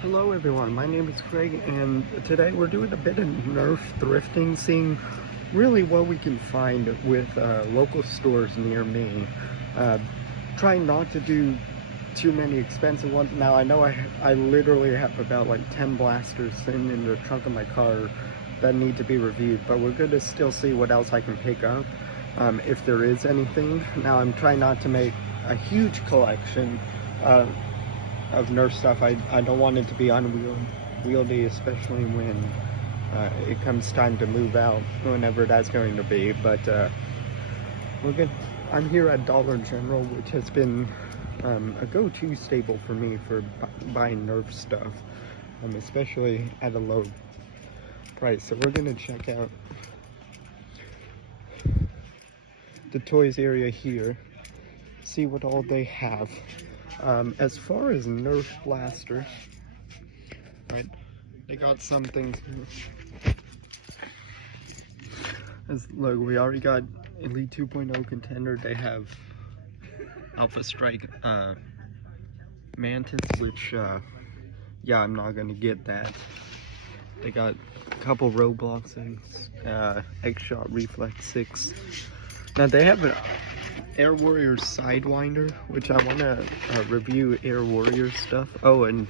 Hello everyone, my name is Craig, and today we're doing a bit of Nerf thrifting, seeing really what we can find with local stores near me. Trying not to do too many expensive ones. Now I know I literally have about like 10 blasters sitting in the trunk of my car that need to be reviewed, but we're going to still see what else I can pick up, if there is anything. Now I'm trying not to make a huge collection of Nerf stuff. I don't want it to be unwieldy, especially when it comes time to move out, whenever that's going to be. But we're good. I'm here at Dollar General, which has been a go-to staple for me for buying Nerf stuff, especially at a low price. So we're gonna check out the toys area here, see what all they have. As far as Nerf blasters, right, they got some things here. Look, we already got Elite 2.0 contender. They have Alpha Strike Mantis, which yeah, I'm not gonna get that. They got a couple Roblox things, X-Shot Reflex 6. Now they have an Air Warrior Sidewinder, which I want to review Air Warrior stuff. Oh, and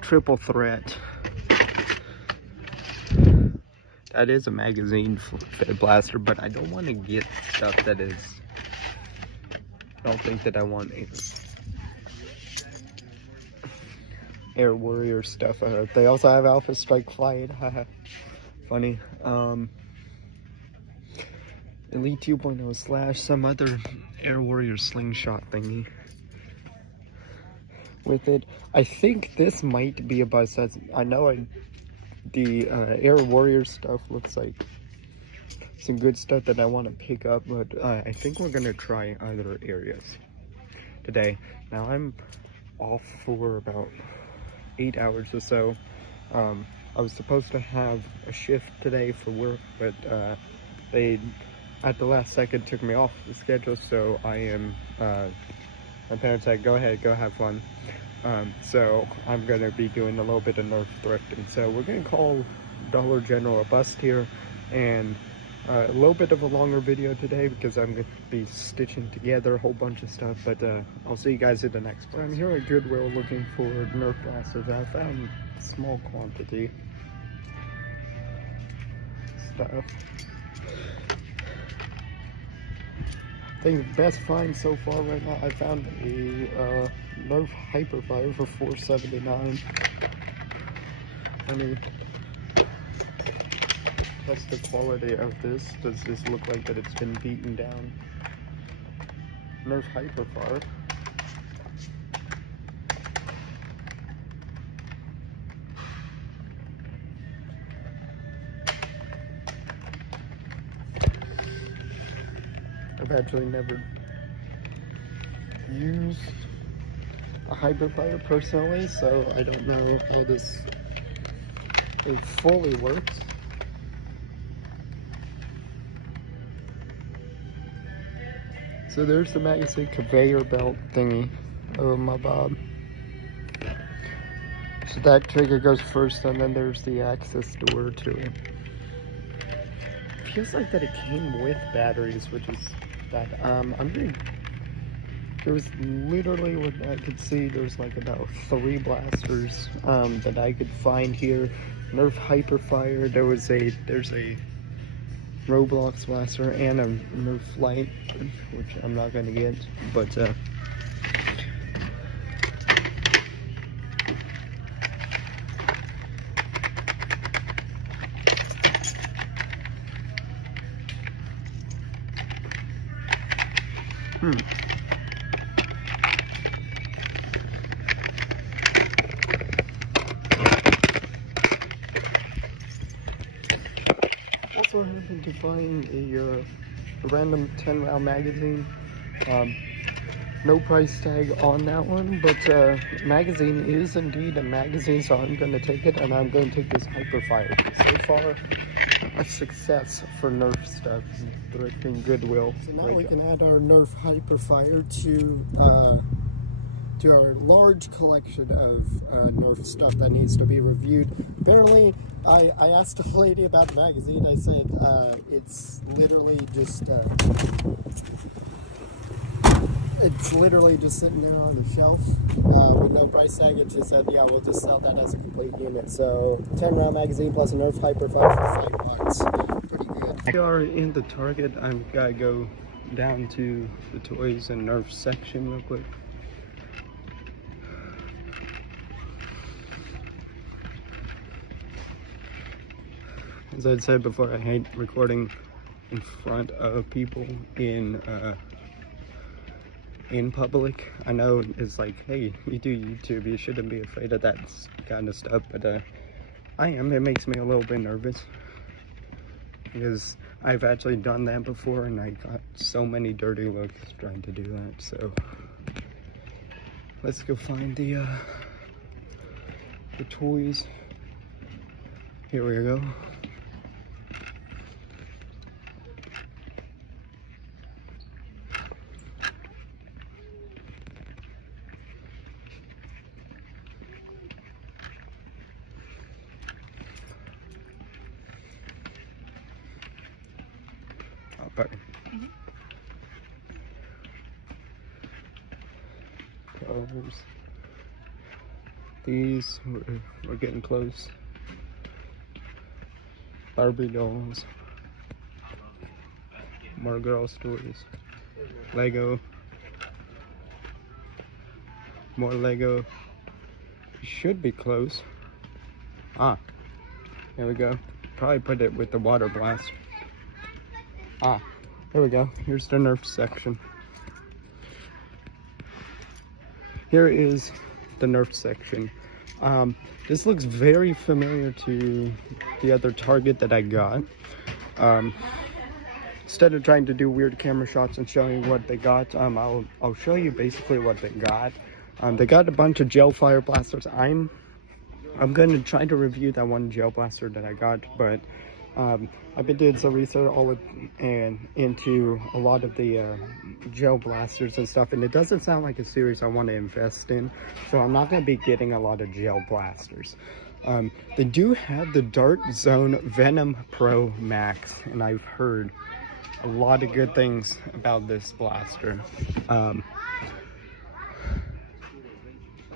Triple Threat. That is a magazine fed blaster, but I don't want to get stuff that is... I don't think that I want Air Warrior stuff. They also have Alpha Strike Flight. Funny. Elite 2.0 / some other Air Warrior slingshot thingy with it. I think this might be a bust. I know the Air Warrior stuff looks like some good stuff that I want to pick up, but I think we're gonna try other areas today. Now I'm off for about 8 hours or so. I was supposed to have a shift today for work, but they at the last second took me off the schedule, so I am my parents said go ahead, go have fun. So I'm gonna be doing a little bit of Nerf thrifting. So we're gonna call Dollar General a bust here, and a little bit of a longer video today because I'm gonna be stitching together a whole bunch of stuff, but I'll see you guys in the next one. I'm here at Goodwill looking for Nerf blasters. I found a small quantity stuff. I think the best find so far right now, I found a Nerf Hyperfire for $4.79. I mean, that's the quality of this. Does this look like that it's been beaten down? Nerf Hyperfire. I've actually never used a Hyperfire personally, so I don't know how this fully works. So there's the magazine conveyor belt thingy. Oh my bob. So that trigger goes first, and then there's the access door to it. Feels like that it came with batteries, which is that there was literally, what I could see, there's like about 3 blasters that I could find here. Nerf Hyperfire, there's a Roblox blaster and a Nerf Flight, which I'm not gonna get, but also happened to find a random 10-round magazine. No price tag on that one, but magazine is indeed a magazine, so I'm going to take it, and I'm going to take this Hyperfire. So far, a success for Nerf stuff, thrifting Goodwill. So now we can add our Nerf Hyperfire to to our large collection of Nerf stuff that needs to be reviewed. Apparently, I asked a lady about the magazine. I said it's literally just sitting there on the shelf with no price tag. It just said, yeah, we'll just sell that as a complete unit. So 10 round magazine plus a Nerf Hyper 5 for $5. Pretty good. We are in the Target. I'm gotta go down to the toys and Nerf section real quick. As I said before, I hate recording in front of people in public. I know it's like, hey, you do YouTube, you shouldn't be afraid of that kind of stuff, but I am. It makes me a little bit nervous because I've actually done that before and I got so many dirty looks trying to do that. So let's go find the toys. Here we go. Covers. These, we're getting close. Barbie dolls. More girl stories. Lego. More Lego. Should be close. Ah, there we go. Probably put it with the water blast. Ah, there we go. Here's the Nerf section. Here is the Nerf section. This looks very familiar to the other Target that I got. Instead of trying to do weird camera shots and showing what they got, I'll show you basically what they got. They got a bunch of gel fire blasters. I'm going to try to review that one gel blaster that I got, but I've been doing some research into a lot of the gel blasters and stuff, and it doesn't sound like a series I want to invest in, so I'm not going to be getting a lot of gel blasters. They do have the Dart Zone Venom Pro Max, and I've heard a lot of good things about this blaster.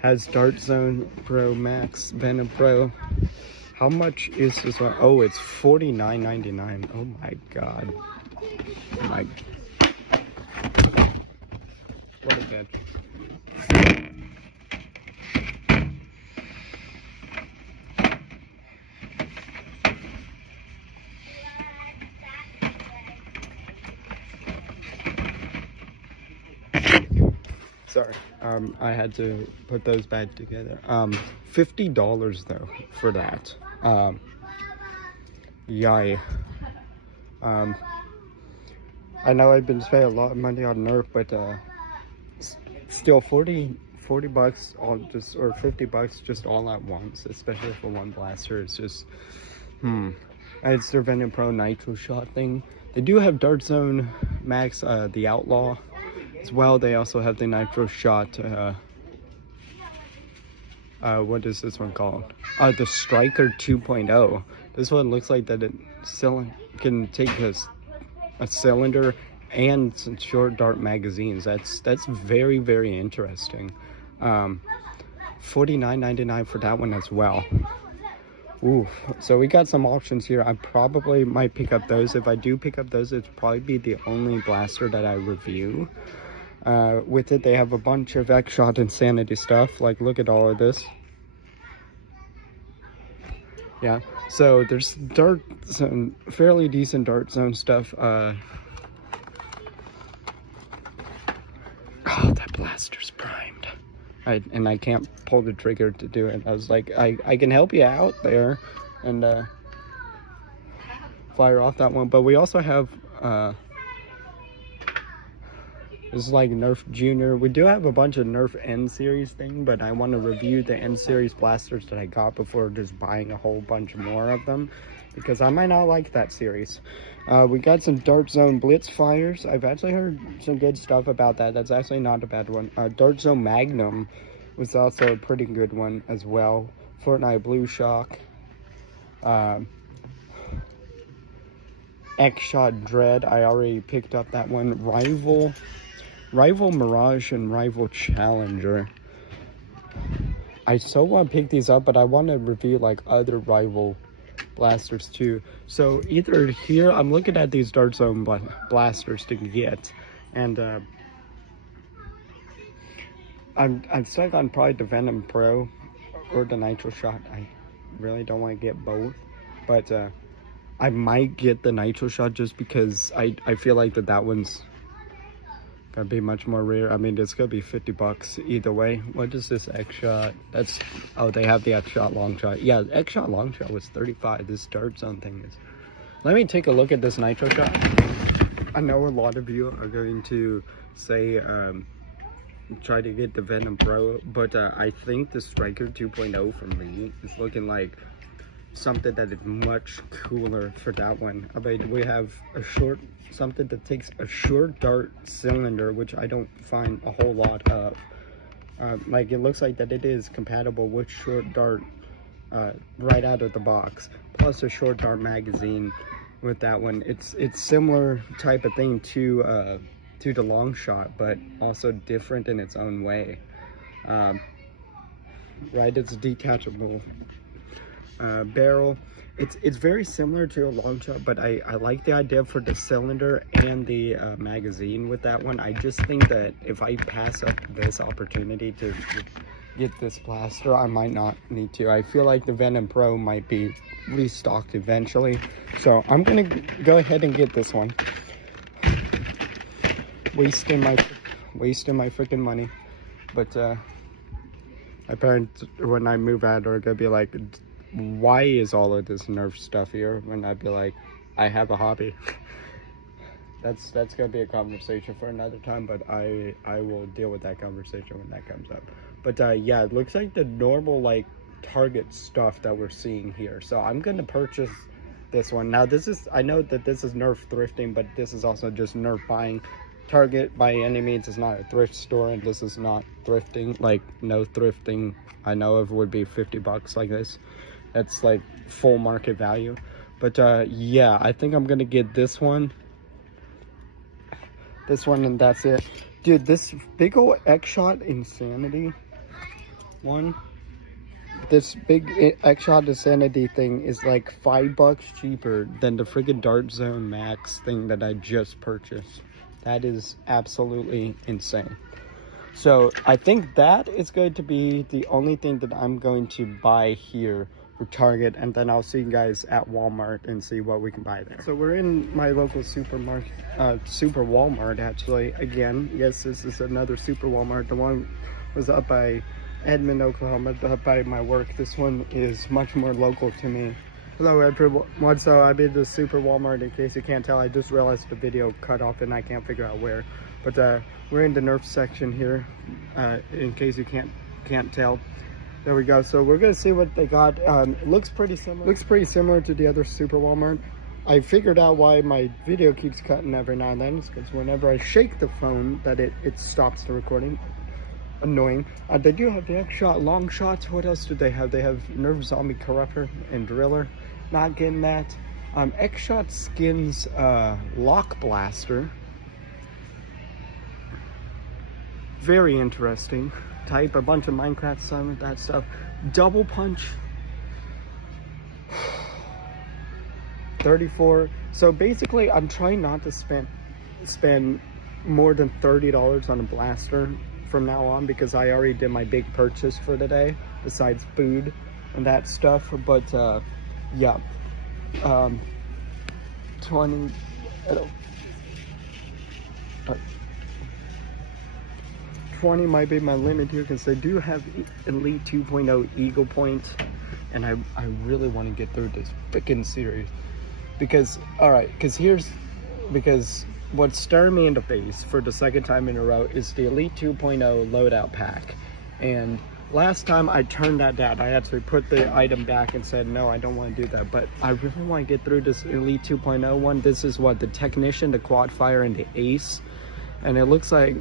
Has Dart Zone Pro Max Venom Pro. How much is this one? Oh, it's $49.99. Oh my god. Oh my. What a bitch. Sorry, I had to put those back together. $50 though for that. Yay. I know I've been spending a lot of money on Nerf, but still 40 bucks all just, or 50 bucks just all at once, especially for one blaster. It's just it's their Venom Pro Nitro Shot thing. They do have Dart Zone Max, the Outlaw as well. They also have the Nitro Shot, what is this one called? The Striker 2.0. This one looks like that it can take a cylinder and some short dart magazines. That's very, very interesting. $49.99 for that one as well. Ooh, so we got some options here. I probably might pick up those. If I do pick up those, it'd probably be the only blaster that I review. With it, they have a bunch of X-Shot Insanity stuff. Like, look at all of this. Yeah, so there's some fairly decent Dart Zone stuff. Oh, that blaster's primed. And I can't pull the trigger to do it. I was like, I can help you out there and fire off that one. But we also have This is like Nerf Junior. We do have a bunch of Nerf N series thing, but I want to review the N series blasters that I got before just buying a whole bunch more of them, because I might not like that series. We got some Dart Zone Blitz fires. I've actually heard some good stuff about that. That's actually not a bad one. Dart Zone Magnum was also a pretty good one as well. Fortnite Blue Shock. X-Shot Dread, I already picked up that one. Rival Mirage and Rival Challenger. I so want to pick these up, but I want to review like other Rival blasters too. So either here, I'm looking at these Dart Zone blasters to get, and I'm stuck on probably the Venom Pro or the Nitro Shot. I really don't want to get both, but I might get the Nitro Shot just because I feel like that one's gonna be much more rare. I mean, it's gonna be 50 bucks either way. What is this X-Shot? That's, oh, they have the X-Shot Long Shot. Yeah, X-Shot Long Shot was 35. This Dart Zone thing is. Let me take a look at this Nitro Shot. I know a lot of you are going to say try to get the Venom Pro, but I think the Striker 2.0 from me is looking like something that is much cooler for that one. I mean, we have something that takes a short dart cylinder, which I don't find a whole lot of. Like, it looks like that it is compatible with short dart right out of the box, plus a short dart magazine with that one. It's similar type of thing to the Long Shot, but also different in its own way. Right, it's detachable barrel. It's very similar to a Long Shot, but I like the idea for the cylinder and the magazine with that one. I just think that if I pass up this opportunity to get this blaster, I might not need to. I feel like the Venom Pro might be restocked eventually, so I'm gonna go ahead and get this one. Wasting my freaking money, but my parents, when I move out, are gonna be like, why is all of this Nerf stuff here? And I'd be like, I have a hobby. that's gonna be a conversation for another time, but I will deal with that conversation when that comes up. But yeah, it looks like the normal like Target stuff that we're seeing here, so I'm gonna purchase this one. Now this is, I know that this is Nerf thrifting, but this is also just Nerf buying. Target by any means is not a thrift store, and this is not thrifting. Like, no thrifting I know of would be 50 bucks like this. That's like full market value. But yeah, I think I'm gonna get this one, and that's it. Dude, this big old X-Shot Insanity one, this big X-Shot Insanity thing is like $5 cheaper than the friggin' Dart Zone Max thing that I just purchased. That is absolutely insane. So I think that is going to be the only thing that I'm going to buy here for Target, and then I'll see you guys at Walmart and see what we can buy there. So we're in my local supermarket, Super Walmart actually. Again, yes, this is another Super Walmart. The one was up by Edmond, Oklahoma, up by my work. This one is much more local to me. Hello everyone, so I'm in the Super Walmart. In case you can't tell, I just realized the video cut off and I can't figure out where. But we're in the Nerf section here, in case you can't tell. There we go. So we're gonna see what they got. It looks pretty similar. Looks pretty similar to the other Super Walmart. I figured out why my video keeps cutting every now and then. It's because whenever I shake the phone, that it stops the recording. Annoying. They do have the X-Shot Long Shots. What else do they have? They have Nerf Zombie Corruptor and Driller. Not getting that. X-Shot Skins Lock Blaster. Very interesting type. A bunch of Minecraft stuff with that stuff. Double Punch. 34. So basically, I'm trying not to spend more than $30 on a blaster from now on, because I already did my big purchase for today, besides food and that stuff. But yeah, 20 might be my limit here, because they do have Elite 2.0 Eagle Point, and I really want to get through this freaking series, because what stared me in the face for the second time in a row is the Elite 2.0 loadout pack. And last time I turned that down. I actually put the item back and said, no, I don't want to do that. But I really want to get through this Elite 2.0 one. This is what, the Technician, the Quadfire, and the Ace. And it looks like,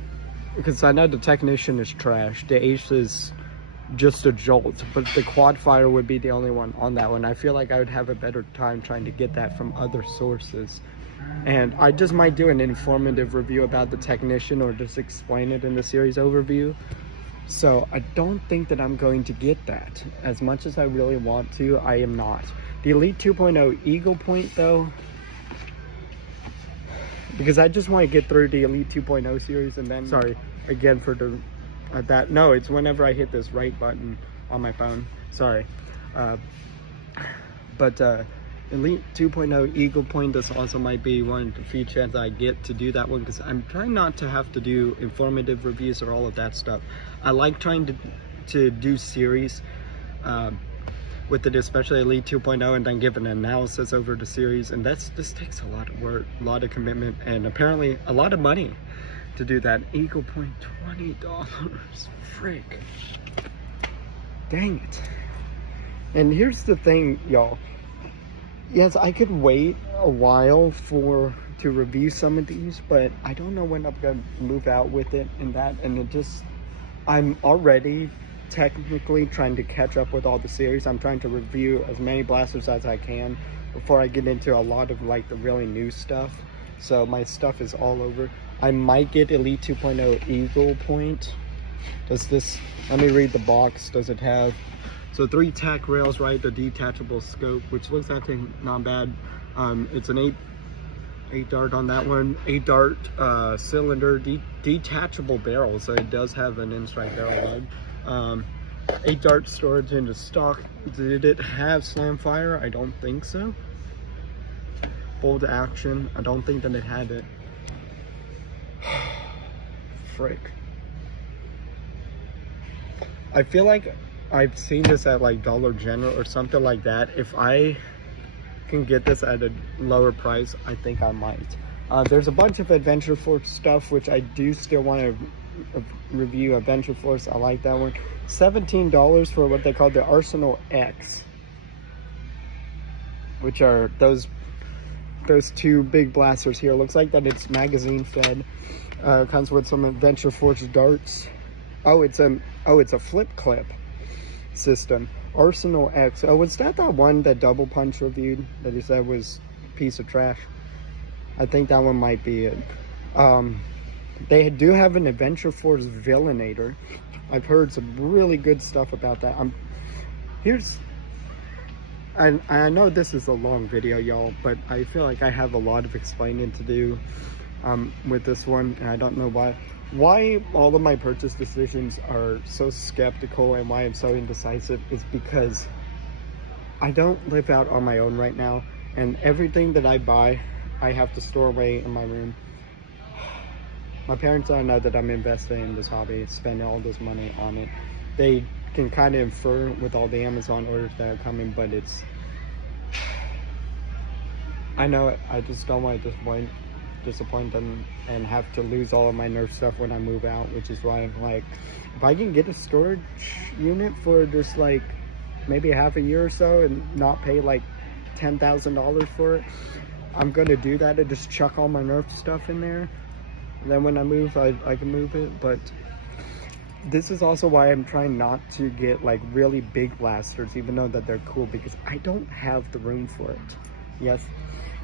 because I know the Technician is trash, the Ace is just a jolt, but the Quadfire would be the only one on that one. I feel like I would have a better time trying to get that from other sources. And I just might do an informative review about the Technician or just explain it in the series overview. So I don't think that I'm going to get that. As much as I really want to, I am not. The Elite 2.0 Eagle Point though, because I just want to get through the Elite 2.0 series, and then, sorry again for the no, it's whenever I hit this right button on my phone, sorry. Elite 2.0 Eagle Point, this also might be one of the few chances I get to do that one, because I'm trying not to have to do informative reviews or all of that stuff. I like trying to do series with it, especially Elite 2.0, and then give an analysis over the series, and this takes a lot of work, a lot of commitment, and apparently a lot of money to do that. Eagle Point, $20, frick, dang it. And here's the thing, y'all. Yes, I could wait a while to review some of these, but I don't know when I'm gonna move out with it and that, and I'm already technically trying to catch up with all the series. I'm trying to review as many blasters as I can before I get into a lot of like the really new stuff. So my stuff is all over. I might get Elite 2.0 Eagle Point. Let me read the box. Does it have, so 3 tack rails, right? The detachable scope, which looks actually not bad. It's an 8 dart on that one. 8 dart cylinder, detachable barrel, so it does have an in-strike barrel load. 8 dart storage in the stock. Did it have slam fire? I don't think so. Bolt action, I don't think that it had it. Frick. I feel like I've seen this at like Dollar General or something like that. If I can get this at a lower price, I think I might. There's a bunch of Adventure Force stuff, which I do still want to review. Adventure Force, I like that one. $17 for what they call the Arsenal X, which are those 2 big blasters here. Looks like that it's magazine fed. Comes with some Adventure Force darts. Oh, it's a flip clip system. Arsenal X. Oh, was that one that Double Punch reviewed that he said was a piece of trash? I think that one might be it. They do have an Adventure Force Villainator. I've heard some really good stuff about that. I know this is a long video, y'all, but I feel like I have a lot of explaining to do with this one, and I don't know why all of my purchase decisions are so skeptical and why I'm so indecisive is because I don't live out on my own right now, and everything that I buy I have to store away in my room. My parents don't know that I'm investing in this hobby, spending all this money on it. They can kind of infer with all the Amazon orders that are coming, but I know it. I just don't want to disappoint them and have to lose all of my Nerf stuff when I move out, which is why I'm like, if I can get a storage unit for just like maybe half a year or so and not pay like $10,000 for it, I'm gonna do that and just chuck all my Nerf stuff in there. And then when I move, I can move it. But this is also why I'm trying not to get like really big blasters, even though that they're cool, because I don't have the room for it. Yes,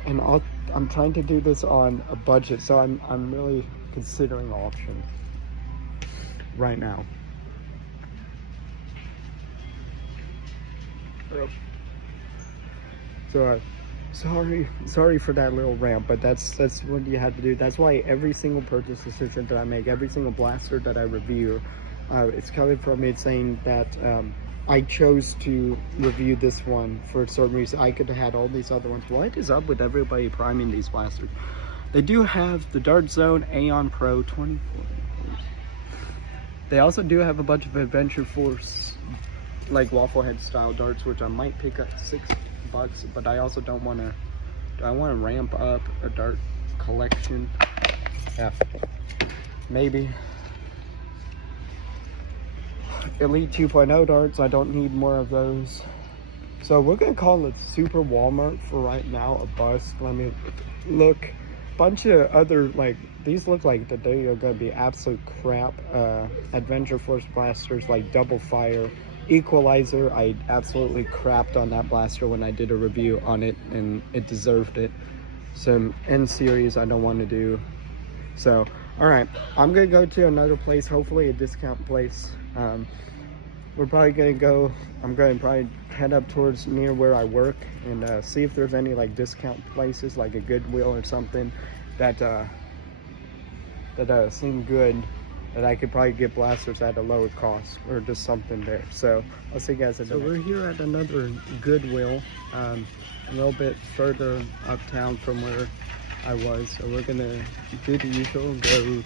and I'm trying to do this on a budget, so I'm really considering options right now. So sorry for that little rant, but that's what you have to do. That's why every single purchase decision that I make, every single blaster that I review, it's coming from it saying that I chose to review this one for a certain reason. I could have had all these other ones. What is up with everybody priming these blasters? They do have the Dart Zone Aeon Pro 24. They also do have a bunch of Adventure Force like waffle head style darts, which I might pick up $6, but I also don't want to. Do I want to ramp up a dart collection? Yeah, maybe. Elite 2.0 darts, I don't need more of those. So we're gonna call it Super Walmart for right now, a bust. Let me look. Bunch of other, like, these look like that they are gonna be absolute crap. Adventure Force blasters, like Double Fire, Equalizer. I absolutely crapped on that blaster when I did a review on it, and it deserved it. Some N series I don't want to do. So, all right, I'm gonna go to another place, hopefully a discount place. We're probably gonna go, I'm gonna probably head up towards near where I work and see if there's any like discount places, like a Goodwill or something that seem good, that I could probably get blasters at a lower cost, or just something there. So I'll see you guys in a minute. So we're here at another Goodwill, a little bit further uptown from where I was. So we're gonna do the usual, go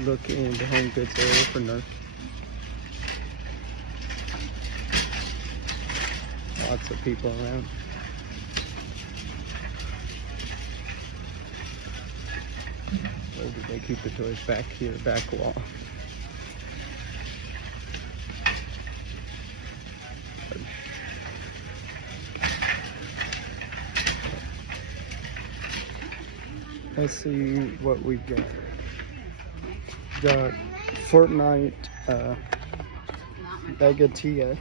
look in the home goods area for Nerf. Lots of people around. Where did they keep the toys? Back here, back wall. Let's see what we got. Got Fortnite Mega Tia.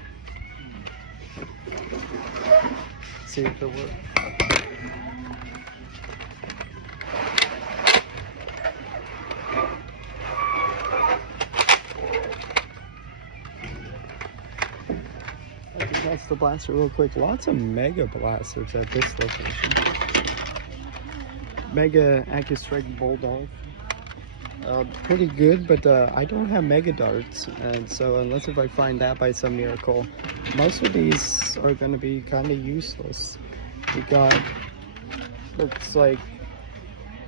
See if it works. I think that's the blaster real quick. Lots of mega blasters at this location. Mega AccuStrike Bulldog. Pretty good, but I don't have mega darts, and so unless if I find that by some miracle, most of these are going to be kind of useless. We got, looks like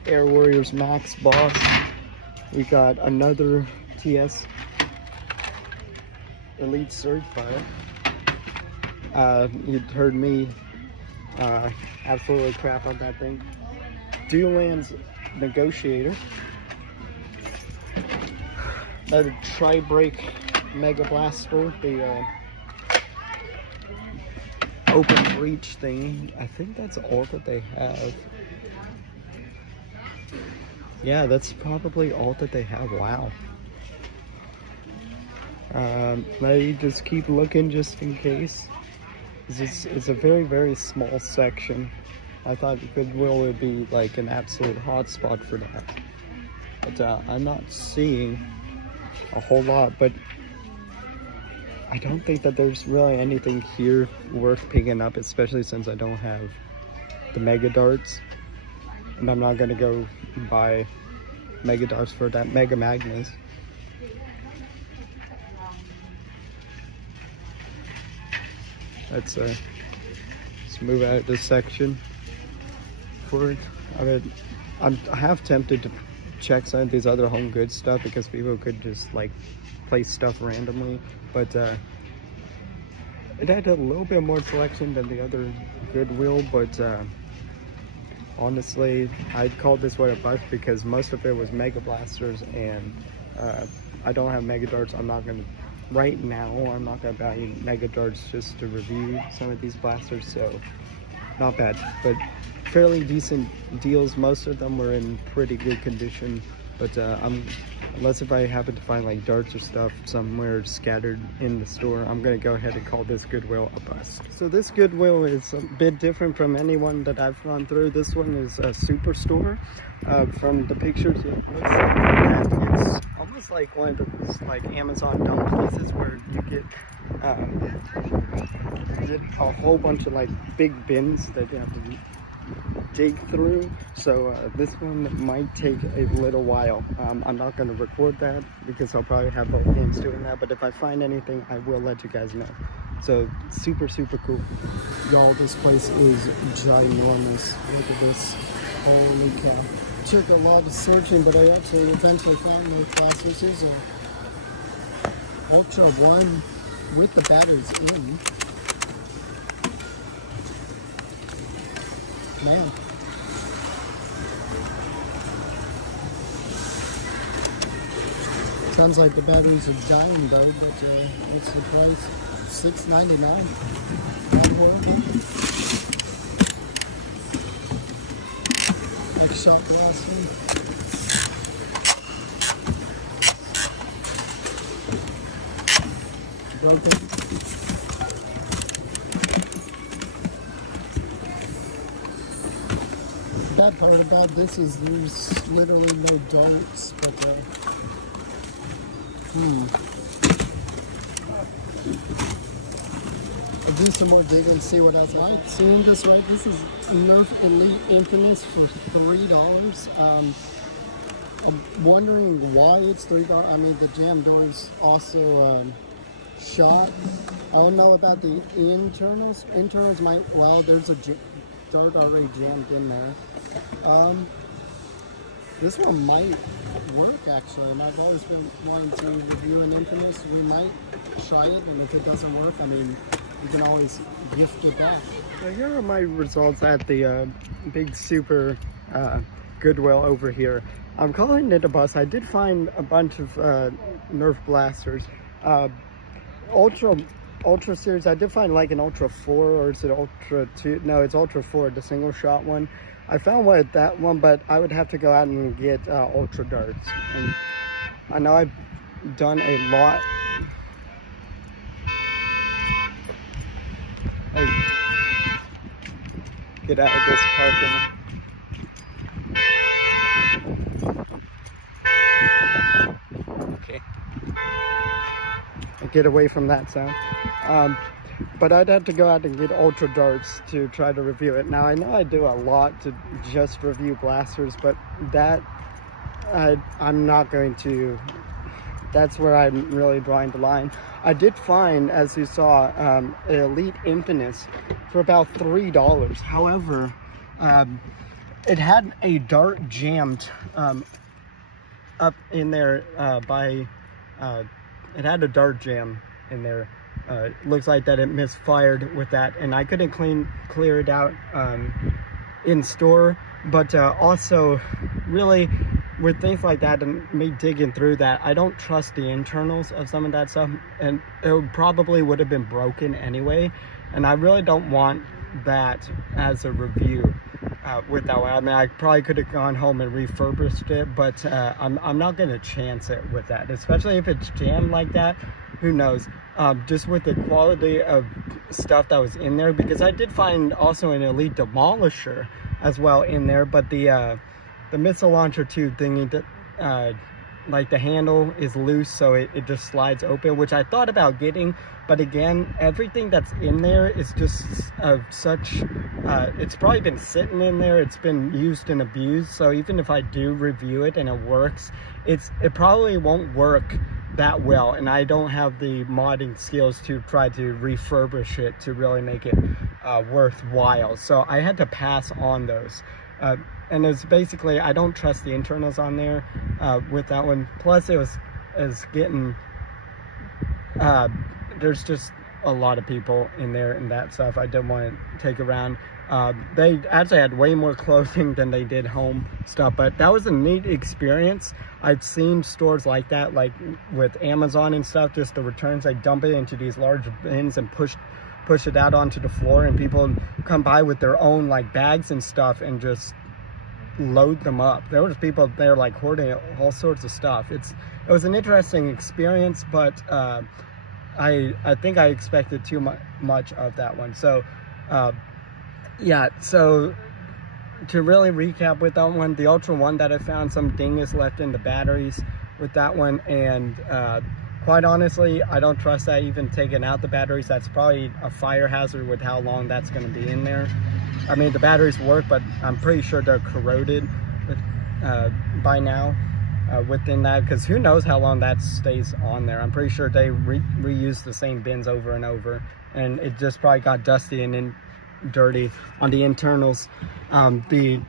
Air Warriors Max Boss. We got another TS Elite Surgefire. You'd heard me absolutely crap on that thing. Dual Lands Negotiator. Another Tri-Break Mega Blaster, the open breach thing. I think that's all that they have. Yeah, that's probably all that they have. Wow. Let me just keep looking just in case. It's a very, very small section. I thought Goodwill would be like an absolute hotspot for that. But I'm not seeing a whole lot, but I don't think that there's really anything here worth picking up, especially since I don't have the mega darts, and I'm not gonna go buy mega darts for that Mega Magnus. Let's move out of this section forward. I'm half tempted to check some of these other home goods stuff because people could just like place stuff randomly, but it had a little bit more selection than the other Goodwill, but honestly I'd call this one a bust because most of it was mega blasters, and I don't have mega darts. I'm not gonna right now, I'm not gonna buy mega darts just to review some of these blasters, so not bad, but fairly decent deals. Most of them were in pretty good condition, but unless if I happen to find like darts or stuff somewhere scattered in the store, I'm gonna go ahead and call this Goodwill a bust. So this Goodwill is a bit different from anyone that I've gone through. This one is a superstore. From the pictures, it looks like that. It's almost like one of those like Amazon dump places where you get a whole bunch of like big bins that you have to dig through. So this one might take a little while. I'm not going to record that because I'll probably have both hands doing that, but if I find anything, I will let you guys know. So super cool. Y'all, this place is ginormous. Look at this. Holy cow. Took a lot of searching, but I actually eventually found more class. This is a Ultra 1 with the batteries in. Man, Sounds like the batteries are dying though, but what's the price? $6.99. X-Shot glassing. Broken. Bad part about this is there's literally no darts, but I'll do some more digging and see what else. Am I seeing this right? This is Nerf Elite Infinite for $3. I'm wondering why it's $3. I mean, the jam door is also shot. I don't know about the internals. Internals might, well, there's a dart already jammed in there. This one might work actually. I've always been wanting to review an Infamous. We might try it, and if it doesn't work, I mean, you can always gift it back. So here are my results at the big super Goodwill over here. I'm calling it a bust. I did find a bunch of Nerf blasters. Ultra series, I did find like an Ultra 4, or is it Ultra 2? No, it's Ultra 4, the single shot one. I found that one, but I would have to go out and get Ultra darts. And I know I've done a lot. Hey, get out of this parking. Okay. Get away from that sound. But I'd have to go out and get Ultra darts to try to review it. Now I know I do a lot to just review blasters, but that I'm not going to. That's where I'm really drawing the line. I did find, as you saw, an Elite Infinite for about $3. However, it had a dart jammed up in there it had a dart jam in there. Looks like that it misfired with that, and I couldn't clear it out in store. But also, really, with things like that and me digging through that, I don't trust the internals of some of that stuff, and it probably would have been broken anyway, and I really don't want that as a review with that one. I mean, I probably could have gone home and refurbished it, but I'm not going to chance it with that, especially if it's jammed like that. Who knows? Just with the quality of stuff that was in there, because I did find also an Elite Demolisher as well in there, but the missile launcher tube thingy, that like the handle is loose, so it just slides open, which I thought about getting, but again, everything that's in there is just such it's probably been sitting in there, it's been used and abused, so even if I do review it and it works, it probably won't work that well, and I don't have the modding skills to try to refurbish it to really make it worthwhile, so I had to pass on those. And it's basically, I don't trust the internals on there with that one. Plus it was getting there's just a lot of people in there and that stuff I didn't want to take around. They actually had way more clothing than they did home stuff, but that was a neat experience. I've seen stores like that, like with Amazon and stuff, just the returns, they dump it into these large bins and push it out onto the floor, and people come by with their own like bags and stuff and just load them up. There was people there like hoarding all sorts of stuff. It was an interesting experience, but I think I expected too much of that one. So yeah, so to really recap with that one, the Ultra one that I found, some dingus left in the batteries with that one, and quite honestly, I don't trust that even taking out the batteries. That's probably a fire hazard with how long that's going to be in there. I mean, the batteries work, but I'm pretty sure they're corroded by now within that, because who knows how long that stays on there. I'm pretty sure they reuse the same bins over and over, and it just probably got dusty and then dirty on the internals. The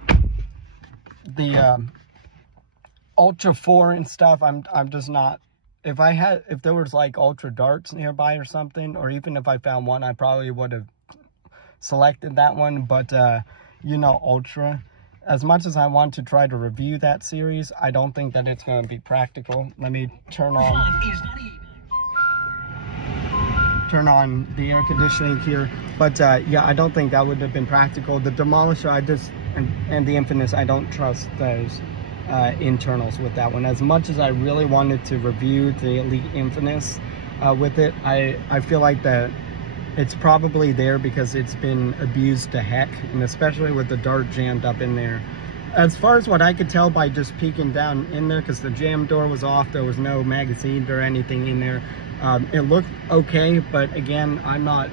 Ultra 4 and stuff, I'm just not. If there was like Ultra darts nearby or something, or even if I found one, I probably would have selected that one. But you know, Ultra, as much as I want to try to review that series, I don't think that it's going to be practical. Let me turn on the air conditioning here. But yeah, I don't think that would have been practical. The Demolisher, and the Infinite, I don't trust those internals with that one. As much as I really wanted to review the Elite Infinite with it, I feel like that it's probably there because it's been abused to heck, and especially with the dart jammed up in there. As far as what I could tell by just peeking down in there, because the jam door was off, there was no magazine or anything in there. It looked okay, but again, I'm not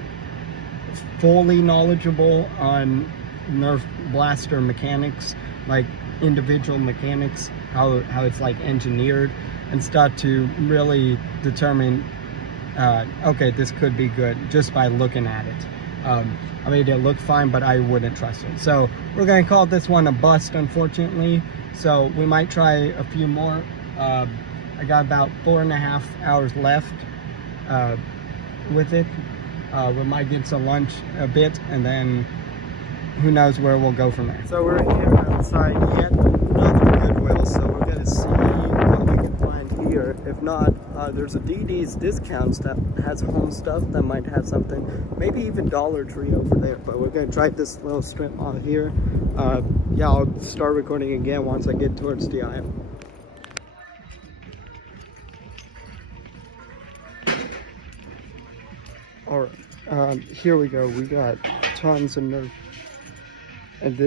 fully knowledgeable on Nerf blaster mechanics, like individual mechanics, how it's like engineered and stuff, to really determine okay, this could be good just by looking at it. I mean, it looked fine, but I wouldn't trust it. So we're gonna call this one a bust, unfortunately. So we might try a few more. I got about 4.5 hours left with it. We might get some lunch a bit, and then who knows where we'll go from there. So we're here outside yet another Goodwill, so we're gonna see what we can find here. If not, there's a DD's Discounts that has home stuff that might have something, maybe even Dollar Tree over there, but we're gonna try this little strip on here. Yeah, I'll start recording again once I get towards the aisle. Alright, here we go. We got tons of Nerf. And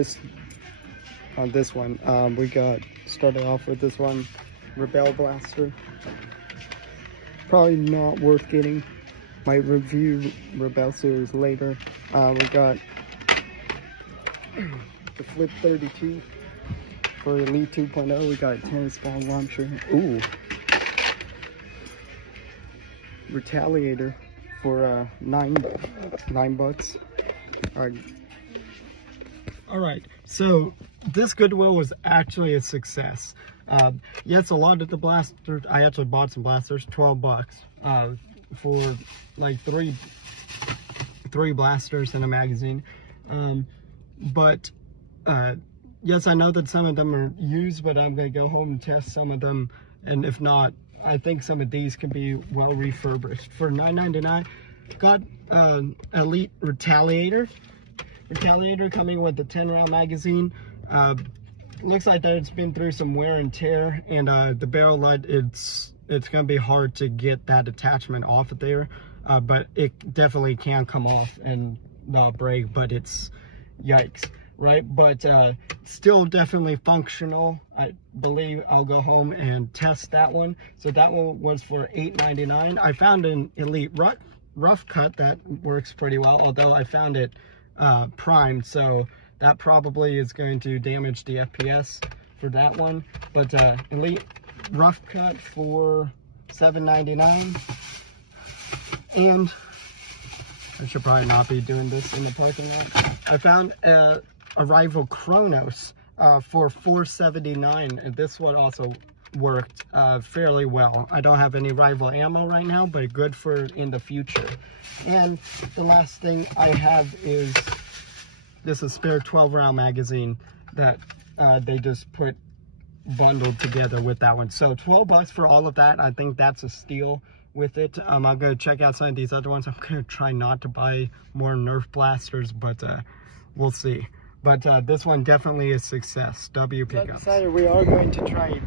on this one, we got, started off with this one, Rebel Blaster. Probably not worth getting. Might review Rebel series later. We got the Flip 32 for Elite 2.0. We got a tennis ball launcher. Ooh. Retaliator for $9 bucks. All right, so this Goodwill was actually a success. Yes, a lot of the blasters, I actually bought some blasters, 12 bucks for like three blasters in a magazine. But yes, I know that some of them are used, but I'm gonna go home and test some of them, and if not, I think some of these can be well refurbished. For $9.99, got Elite Retaliator coming with the 10-round magazine. Looks like that it's been through some wear and tear, and the barrel light, it's gonna be hard to get that attachment off of there, but it definitely can come off and not break, but it's yikes, right? But still definitely functional. I believe I'll go home and test that one. So that one was for $8.99. I found an Elite rough cut that works pretty well, although I found it primed, so that probably is going to damage the FPS for that one. But Elite rough cut for $7.99. And I should probably not be doing this in the parking lot. I found a rival Chronos for $4.79, and this one also worked fairly well. I don't have any rival ammo right now, but good for in the future. And the last thing I have is this is spare 12-round magazine that they just put bundled together with that one. So 12 bucks for all of that. I think that's a steal with it. I'm gonna check out some of these other ones. I'm gonna try not to buy more Nerf blasters, but we'll see. But this one definitely is a success. W pickup. Decided we are going to try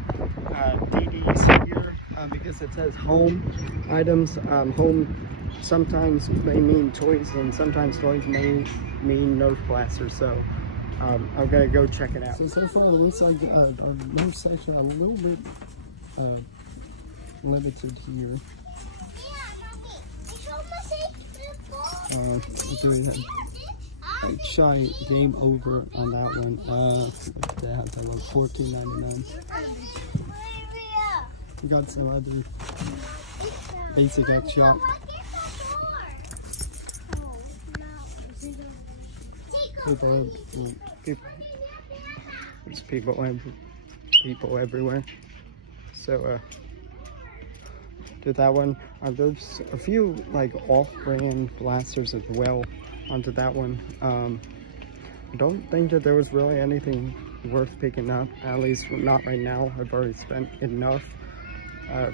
DDs here because it says home items. Home sometimes may mean toys, and sometimes toys may mean Nerf blasters. So I'm gonna go check it out. So far it looks like our Nerf section a little bit limited here. Doing a shy game over on that one. That has that one, $14.99. We got some other basic X shop. There's people everywhere. So did that one. There's a few like off-brand blasters as well onto that one. I don't think that there was really anything worth picking up, at least not right now. I've already spent enough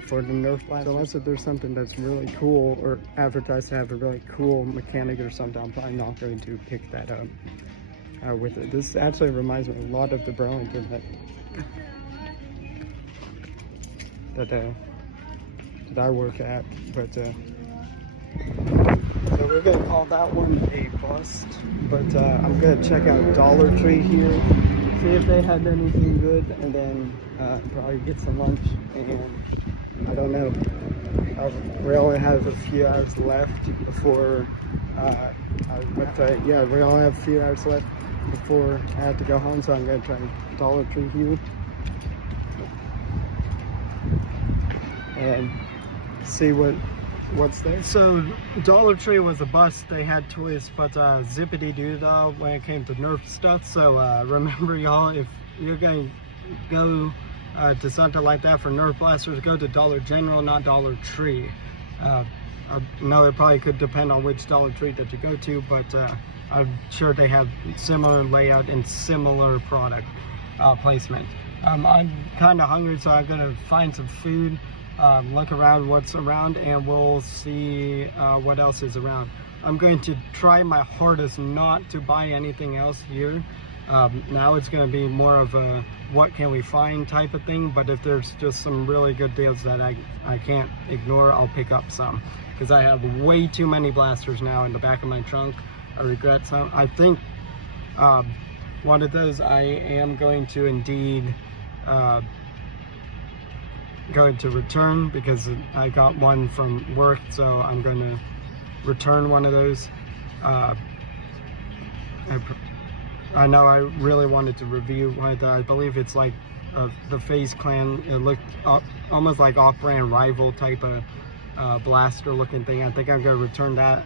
for the Nerf blast. So unless if there's something that's really cool or advertised to have a really cool mechanic or something, I'm probably not going to pick that up with it. This actually reminds me a lot of the Burlington that I work at, but so we're gonna call that one a bust. But I'm gonna check out Dollar Tree here, see if they had anything good, and then probably get some lunch. And I don't know, we only have a few hours left before yeah, we only have a few hours left before I have to go home, so I'm gonna try Dollar Tree here and see what's there. So Dollar Tree was a bust. They had toys, but zippity doo dah when it came to Nerf stuff. So remember, y'all, if you're going to go to something like that for Nerf blasters, go to Dollar General, not Dollar Tree. No, it probably could depend on which Dollar Tree that you go to, but I'm sure they have similar layout and similar product placement. I'm kind of hungry, so I'm gonna find some food, look around what's around, and we'll see what else is around. I'm going to try my hardest not to buy anything else here. Now it's going to be more of a what can we find type of thing, but if there's just some really good deals that I can't ignore, I'll pick up some, because I have way too many blasters now in the back of my trunk. I regret some. I think one of those I am going to indeed going to return, because I got one from work, so I'm going to return one of those. I know I really wanted to review what I believe it's like the FaZe Clan. It looked almost like off-brand rival type of blaster looking thing. I think I'm going to return that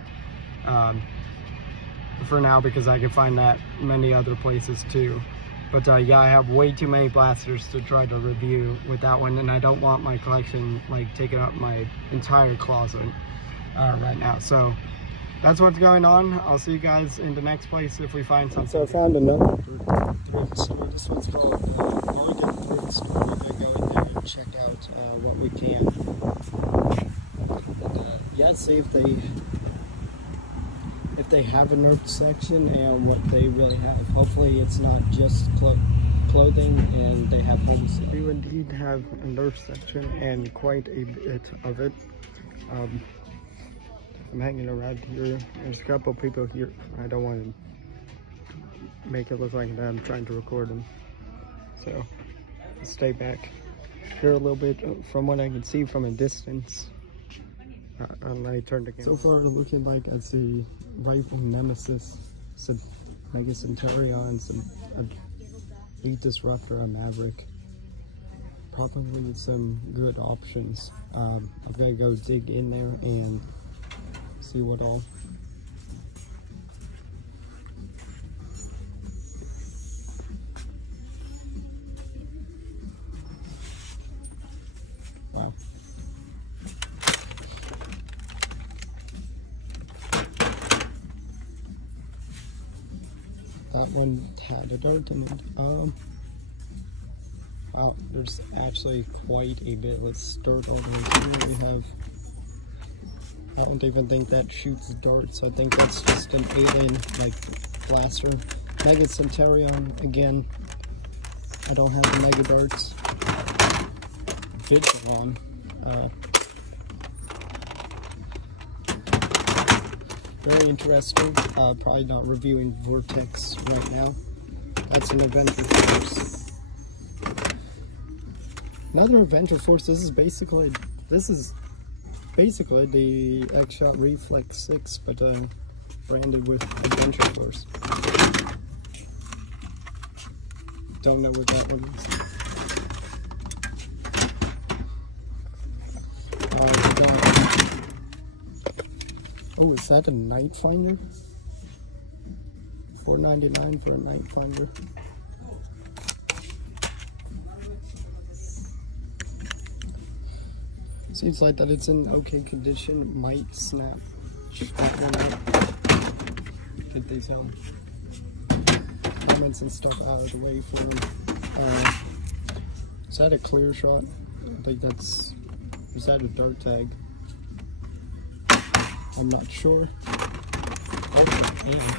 for now, because I can find that many other places too. But yeah, I have way too many blasters to try to review with that one, and I don't want my collection like taking up my entire closet right now. So that's what's going on. I'll see you guys in the next place if we find something. So I found another thrift store. This one's called Oregon Thrift Store. We're going to go in there and check out what we can. And, yeah, see if they have a Nerf section and what they really have. Hopefully it's not just clothing, and they have homes. We do indeed have a Nerf section, and quite a bit of it. I'm hanging around here. There's a couple people here. I don't want to make it look like that I'm trying to record them, so I'll stay back here a little bit from what I can see from a distance. And I turned again. So far, looking like I see Rifle Nemesis, some Mega Centurion, some Elite Disruptor, a Maverick. Probably some good options. I'm gonna go dig in there and see what all. Wow. That one had a dart in it. Wow, there's actually quite a bit. Let's start all the way through. We have, I don't even think that shoots darts. I think that's just an alien like blaster. Mega Centurion again. I don't have the Mega Darts. Vigilon. Very interesting. Probably not reviewing Vortex right now. That's an Adventure Force. Another Adventure Force. This is basically the X-Shot Reflex 6, but branded with Adventure Force. Don't know what that one is. Oh, is that a Night Finder? $4.99 for a Night Finder. Seems like that it's in okay condition. Might snap. Get these home. comments and stuff out of the way for him. Is that a clear shot? I think that's, is that a dart tag? I'm not sure. Oh, yeah.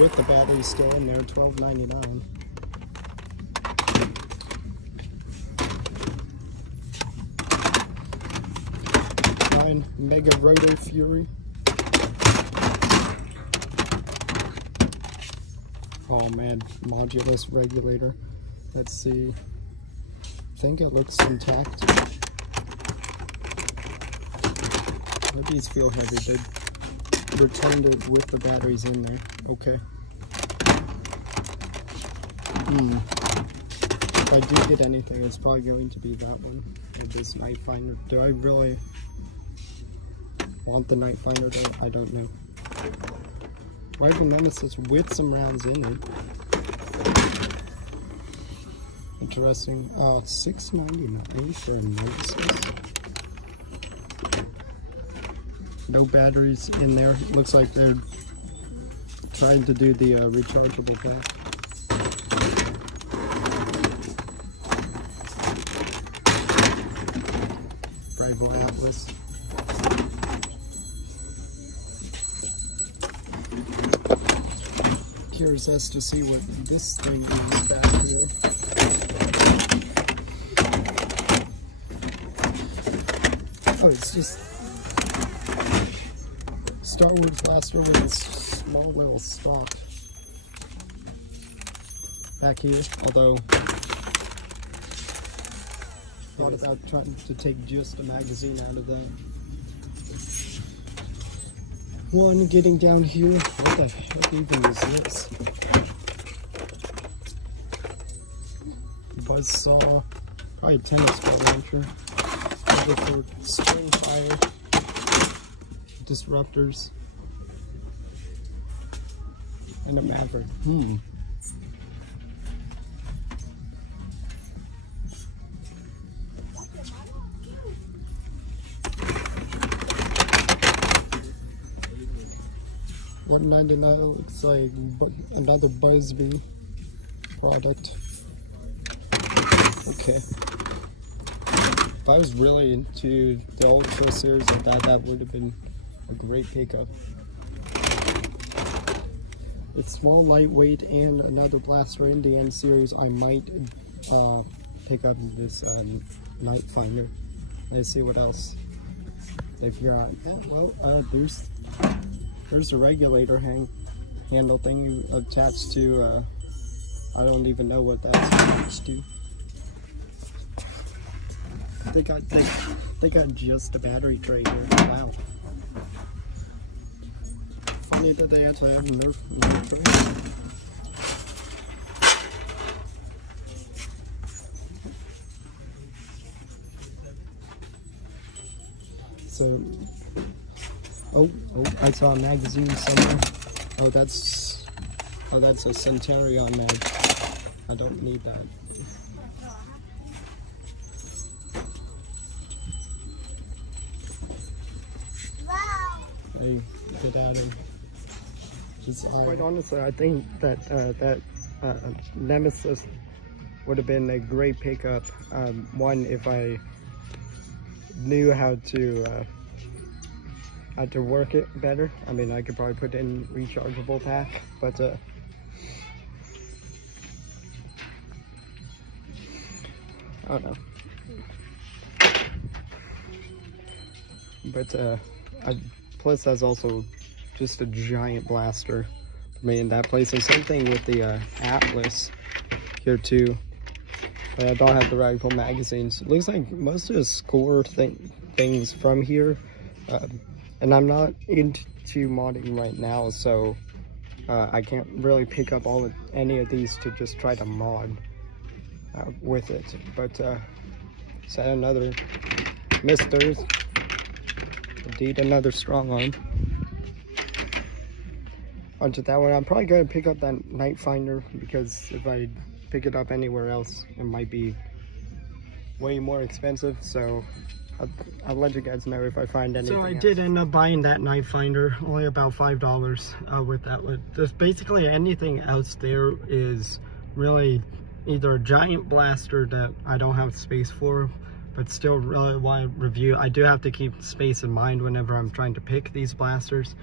With the battery still in there, $12.99. Fine, Mega Roto Fury. Oh man, modulus regulator. Let's see. I think it looks intact. These feel heavy. They returned it with the batteries in there. Okay. If I do get anything, it's probably going to be that one with this night finder. Do I really want the night finder though? I don't know. Rifle Nemesis with some rounds in it. Interesting. $6.99 for Nemesis. No batteries in there. Looks like they're trying to do the rechargeable back. Bravo Atlas. Curious as to see what this thing is back here. Oh, it's just Star Wars blaster with a small little stock back here. Although, thought about trying to take just a magazine out of that. One getting down here. What the heck even is this? Buzzsaw. Probably a tennis ball launcher. Over for spring fire. Disruptors. And a Maverick. $199 looks like another Buzzbee product. Okay. If I was really into the Ultra series, I thought that would have been a great pickup. It's small, lightweight, and another blaster in the end series. I might pick up this night finder. Let's see what else if you're on. Yeah, well, there's a regulator handle thing attached to. I don't even know what that's attached to. They got just a battery tray here. Wow. Funny that they actually have a Nerf tray. So, oh, I saw a magazine somewhere. Oh, that's a Centurion mag. I don't need that. Hey, get at him. Quite honestly, I think that Nemesis would have been a great pickup. One, if I knew how to work it better. I mean, I could probably put in rechargeable pack, but I don't know. But plus that's also just a giant blaster. I mean, that place is same thing with the Atlas here too. But I don't have the rifle magazines. It looks like most of the score things from here. And I'm not into modding right now, so I can't really pick up any of these to just try to mod with it. But is that another Misters? Indeed, another strong arm. Onto that one, I'm probably going to pick up that night finder because if I pick it up anywhere else, it might be way more expensive. So I'll let you guys know if I find anything. So I did end up buying that knife finder, only about $5 with that. Just basically anything else there is really either a giant blaster that I don't have space for, but still really want to review. I do have to keep space in mind whenever I'm trying to pick these blasters.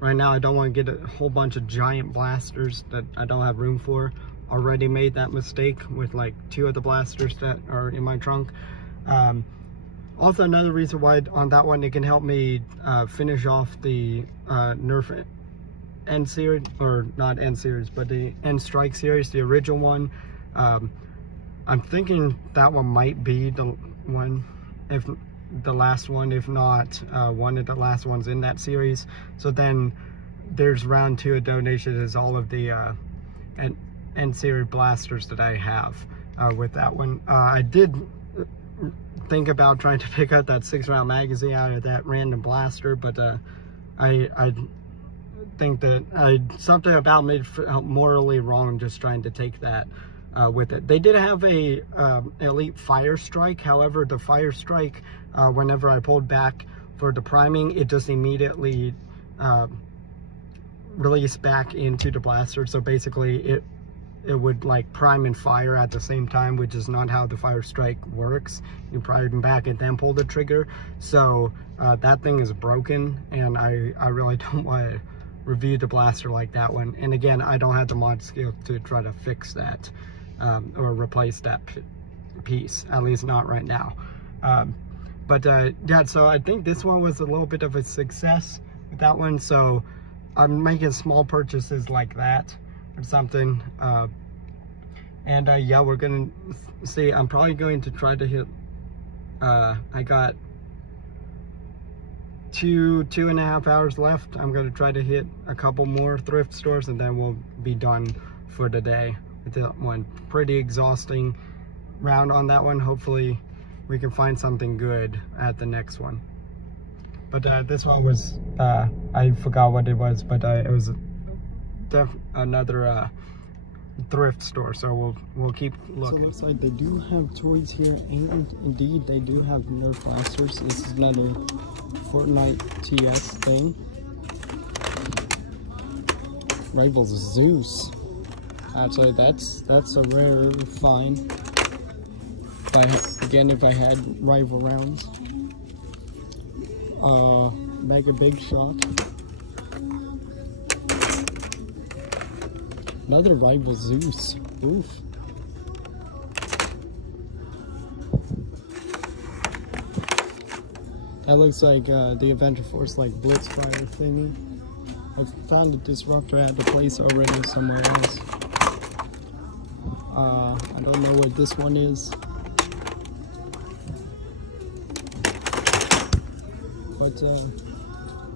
Right now I don't want to get a whole bunch of giant blasters that I don't have room for. Already made that mistake with like 2 of the blasters that are in my trunk. Also another reason why on that one it can help me finish off the Nerf N series, or not N series, but the N Strike series, the original one. I'm thinking that one might be the one, if the last one, if not one of the last ones in that series. So then there's round 2 of donations is all of the N series blasters that I have with that one. I did think about trying to pick up that 6-round magazine out of that random blaster, but I think that something about me felt morally wrong just trying to take that with it. They did have a elite fire strike. However, the fire strike, whenever I pulled back for the priming, it just immediately released back into the blaster. So basically it would like prime and fire at the same time, which is not how the fire strike works. You prime back and then pull the trigger. So that thing is broken, and I really don't want to review the blaster like that one. And again, I don't have the mod skill to try to fix that or replace that piece, at least not right now. Yeah, so I think this one was a little bit of a success with that one. So I'm making small purchases like that or something. Yeah, we're gonna see. I'm probably going to try to hit I got 2.5 hours left. I'm going to try to hit a couple more thrift stores, and then we'll be done for the day with that one. Pretty exhausting round on that one. Hopefully we can find something good at the next one. But this one was I forgot what it was, but it was another thrift store, so we'll keep looking. So it looks like they do have toys here, and indeed they do have Nerf blasters. This is another Fortnite TS thing. Rivals Zeus. Actually, that's a rare find. If I had rival rounds. Mega Big Shot. Another rival Zeus. Oof. That looks like the Adventure Force like Blitzfire thingy. I found a disruptor at the place already somewhere else. I don't know what this one is. But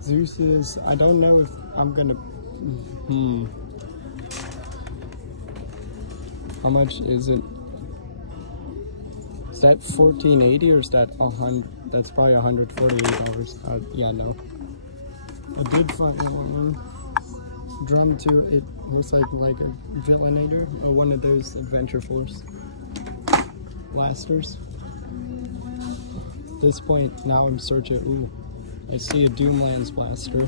Zeus is, I don't know if I'm gonna, how much is it? Is that $14.80 or is that $100? That's probably $148. Yeah, no. I did find one drum to it. Looks like a Villainator or one of those Adventure Force blasters. At this point, now I'm searching. Ooh, I see a Doomlands blaster.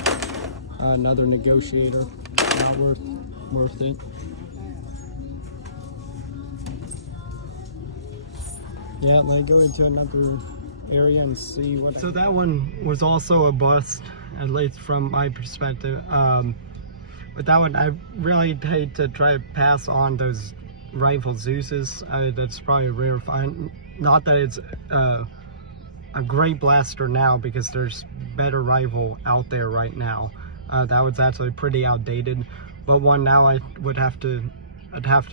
Another Negotiator. Not worth it. Yeah, let me go into another area and see what. So that one was also a bust, at least from my perspective. But that one, I really hate to try to pass on those rifle Zeuses. That's probably a rare find. Not that it's a great blaster now, because there's better rival out there right now. That was actually pretty outdated. But one now I'd have to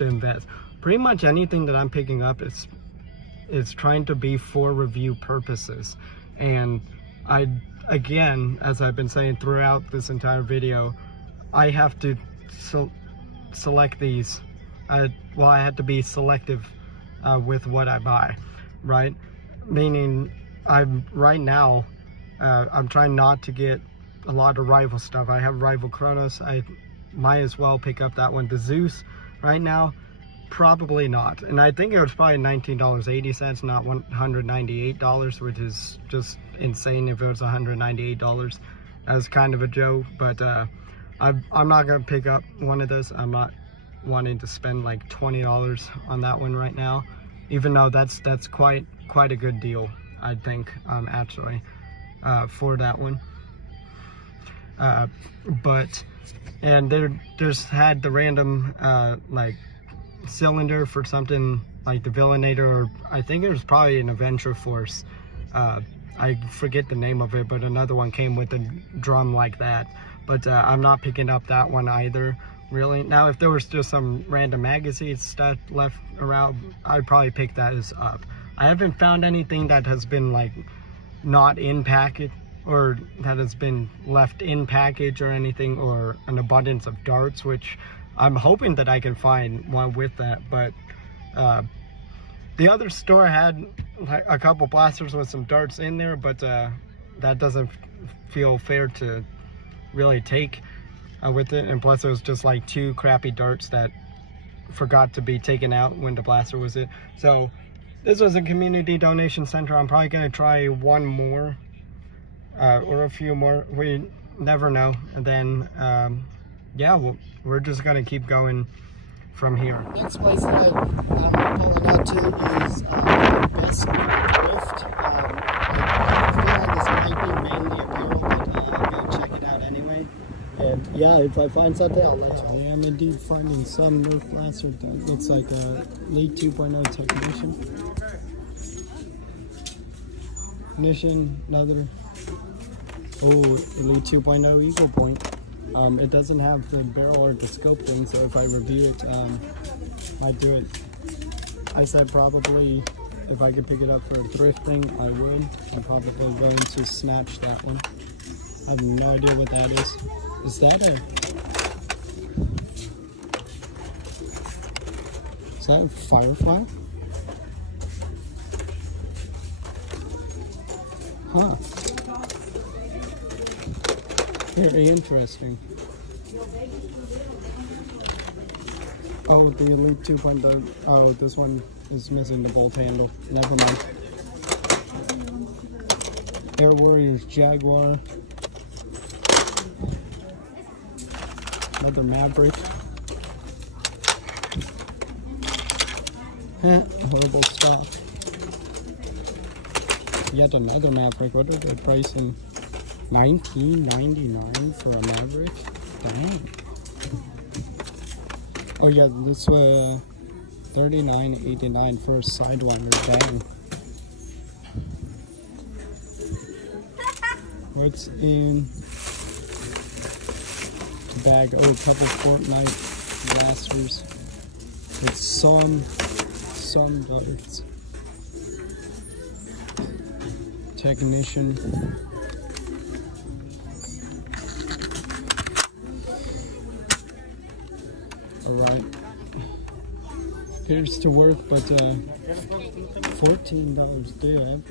invest. Pretty much anything that I'm picking up is trying to be for review purposes. And again, as I've been saying throughout this entire video, I have to select these. I have to be selective with what I buy, right? Meaning, right now, I'm trying not to get a lot of rival stuff. I have rival Kronos. I might as well pick up that one. The Zeus, right now, Probably not. And I think it was probably $19.80, not $198, which is just insane if it was $198. That's kind of a joke, but I'm not gonna pick up one of those. I'm not wanting to spend like $20 on that one right now, even though that's quite a good deal, I think, actually, for that one. And they just had the random like cylinder for something like the Villainator, or I think it was probably an Adventure Force. I forget the name of it, but another one came with a drum like that. But I'm not picking up that one either, really. Now, if there was just some random magazine stuff left around, I'd probably pick those up. I haven't found anything that has been like not in package, or that has been left in package or anything, or an abundance of darts, which I'm hoping that I can find one with that. But the other store had like a couple blasters with some darts in there, but that doesn't feel fair to really take with it. And plus it was just like 2 crappy darts that forgot to be taken out when the blaster was it. So this was a community donation center. I'm probably gonna try one more or a few more, we never know. And then yeah, we're just gonna keep going from here. Next place that I'm pulling out to is Best Thrift. I feel like this might be mainly apparel, but I'm gonna check it out anyway. And yeah, if I find something, I'll let you know. I am indeed finding some Nerf blaster that looks like a Elite 2.0 technician. Another Elite 2.0 Eagle Point. It doesn't have the barrel or the scope thing, so if I review it, I'd do it. I said probably if I could pick it up for thrifting, I would. I'm probably going to snatch that one. I have no idea what that is. Is that a Firefly? Huh. Very interesting. Oh, the Elite 2.0. Oh, this one is missing the bolt handle. Never mind. Air Warriors Jaguar. Another Maverick. Horrible stock. Yet another Maverick. What are they pricing? $19.99 for a Maverick? Dang. Oh yeah, this was $39.89 for a Sidewinder. Dang. What's in the bag? Oh, a couple Fortnite blasters with some darts. Technician. Alright. Appears to work, but $14 due.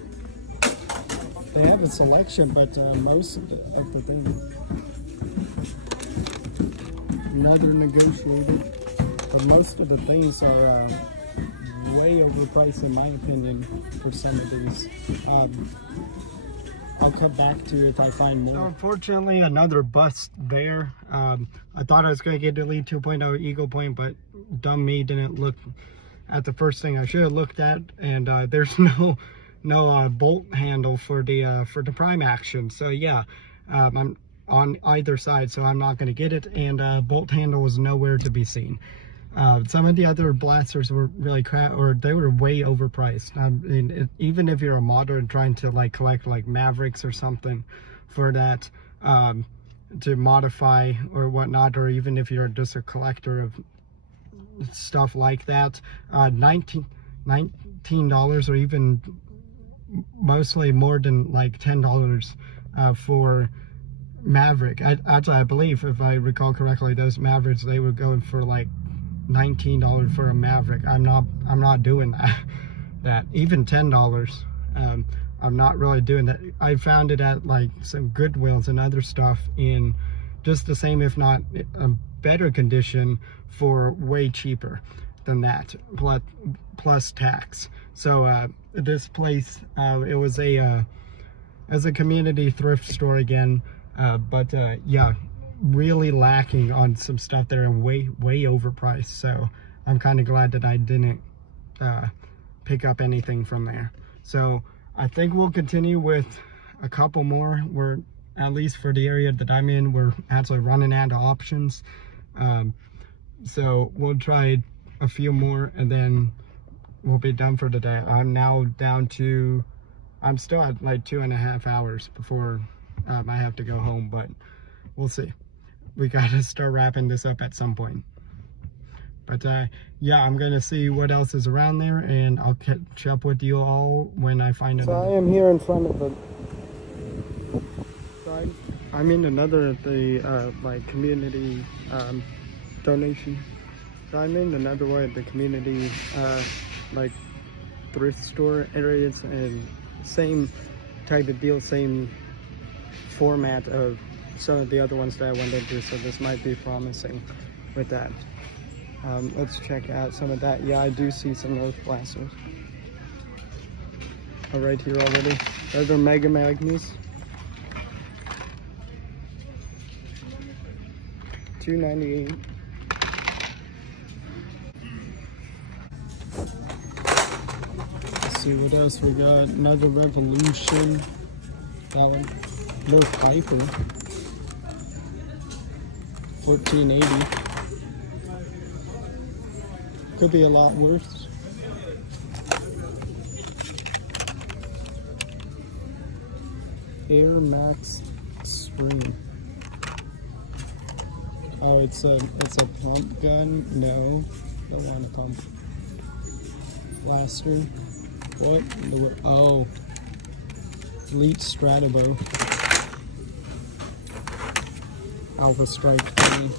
They have a selection, but most of the things not even negotiated. But most of the things are way overpriced in my opinion for some of these. I'll come back to you if I find more. So unfortunately, another bust there. I thought I was going to get the Elite 2.0 Eagle Point, but dumb me didn't look at the first thing I should have looked at, and there's no bolt handle for the prime action. So yeah, I'm on either side, so I'm not going to get it, and bolt handle was nowhere to be seen. Some of the other blasters were really crap, or they were way overpriced. I mean, even if you're a modder and trying to like collect like Mavericks or something for that, to modify or whatnot, or even if you're just a collector of stuff like that, $19 or even mostly more than like $10 for Maverick. I believe, if I recall correctly, those Mavericks, they were going for like $19 for a Maverick. I'm not doing that. Even $10. I'm not really doing that. I found it at like some Goodwills and other stuff in just the same, if not a better condition, for way cheaper. than that, plus tax. So this place, it was a community thrift store again, but yeah, really lacking on some stuff there and way overpriced. So I'm kind of glad that I didn't pick up anything from there. So I think we'll continue with a couple more. We're, at least for the area that I'm in, we're actually running out of options. So we'll try a few more and then we'll be done for today. I'm now down to, I'm still at like 2.5 hours before I have to go home, but we'll see. We gotta start wrapping this up at some point. But yeah, I'm gonna see what else is around there, and I'll catch up with you all when I find it. So I am here in front of the side. I'm in another of the like community donation. So I'm in another one of the community like thrift store areas, and same type of deal, same format of some of the other ones that I went into, so this might be promising with that. Let's check out some of that. Yeah, I do see some Nerf blasters. Oh, right here already. Those are Mega Magnus. $2.98. Let's see what else we got. Another Revolution. That one. Nerf Hyper. $14.80. Could be a lot worse. Air Max Spring. Oh, it's a pump gun. No, don't want a pump. Blaster. What? Oh, Elite Stratobow. Alpha Strike 20.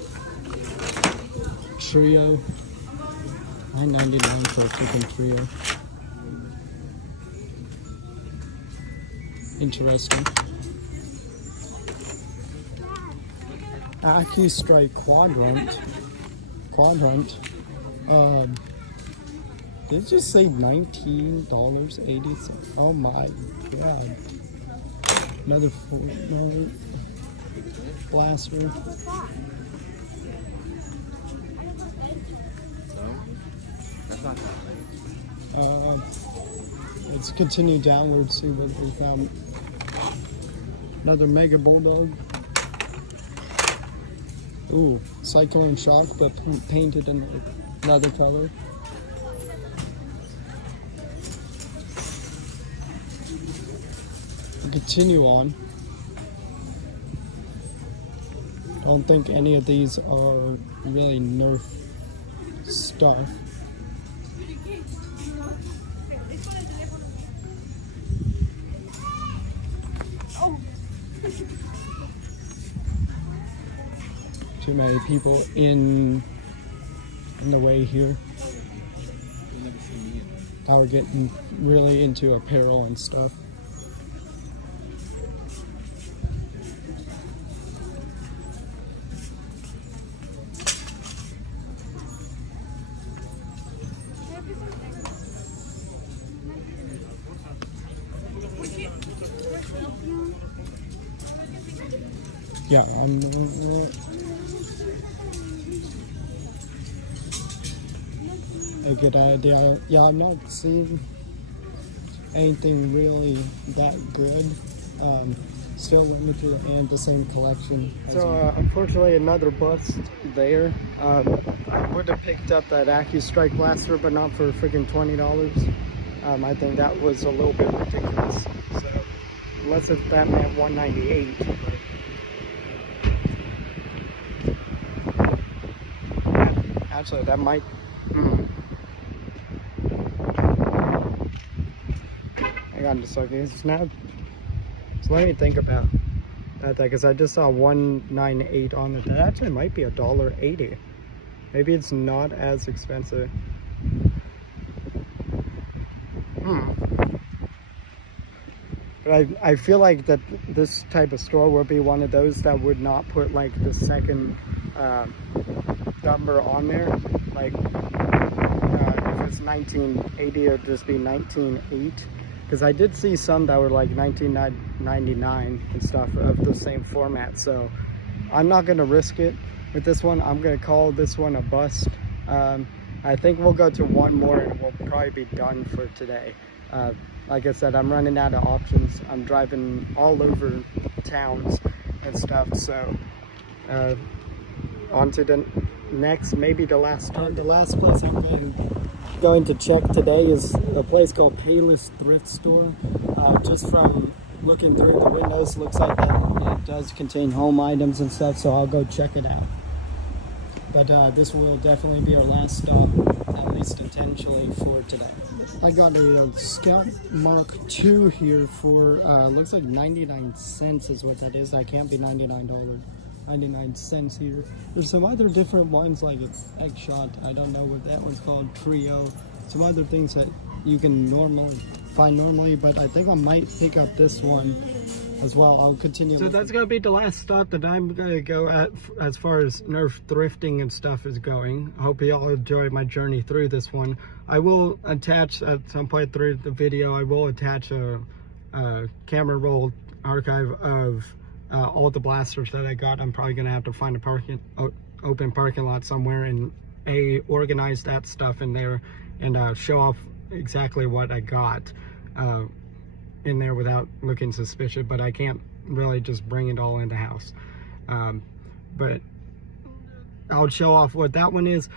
Trio. $9.99 for a freaking trio. Interesting. AccuStrike Quadrant. Did it just say $19.80? Oh my god. Another $4 blaster. Let's continue downward, see what we found. Another Mega Bulldog. Ooh, Cyclone Shock, but painted in another color. We'll continue on. Don't think any of these are really Nerf stuff. Too many people in the way here. Now we're getting really into apparel and stuff. Yeah, a good idea. Yeah, I'm not seeing anything really that good. Still limited and the same collection. So unfortunately another bust there. I would have picked up that AccuStrike blaster, but not for freaking $20. I think that was a little bit ridiculous. So unless it's Batman 198. Actually, that might. Hang on just a second. So let me think about that, because I just saw 198 on it. That actually might be $1.80. Maybe it's not as expensive. But I feel like that this type of store would be one of those that would not put like the second number on there, like if it's 1980, it'll just be 1908. Because I did see some that were like 1999 and stuff of the same format. So I'm not gonna risk it with this one. I'm gonna call this one a bust. I think we'll go to one more and we'll probably be done for today. Like I said, I'm running out of options. I'm driving all over towns and stuff. So on to the next, maybe the last stop. The last place I'm going to check today is a place called Payless Thrift Store. Just from looking through the windows, looks like that it does contain home items and stuff, so I'll go check it out. But this will definitely be our last stop, at least intentionally, for today. I got a Scout Mark II here for, looks like 99 cents is what that is. That can't be $99. 99 cents here. There's some other different ones like Egg Shot. I don't know what that one's called. Trio. Some other things that you can find normally, but I think I might pick up this one as well. I'll continue. So that's gonna be the last stop that I'm gonna go at as far as Nerf thrifting and stuff is going. I hope you all enjoyed my journey through this one. I will attach at some point through the video, I will attach a camera roll archive of all the blasters that I got. I'm probably gonna have to find a open parking lot somewhere and organize that stuff in there and show off exactly what I got in there without looking suspicious. But I can't really just bring it all in the house. But I'll show off what that one is.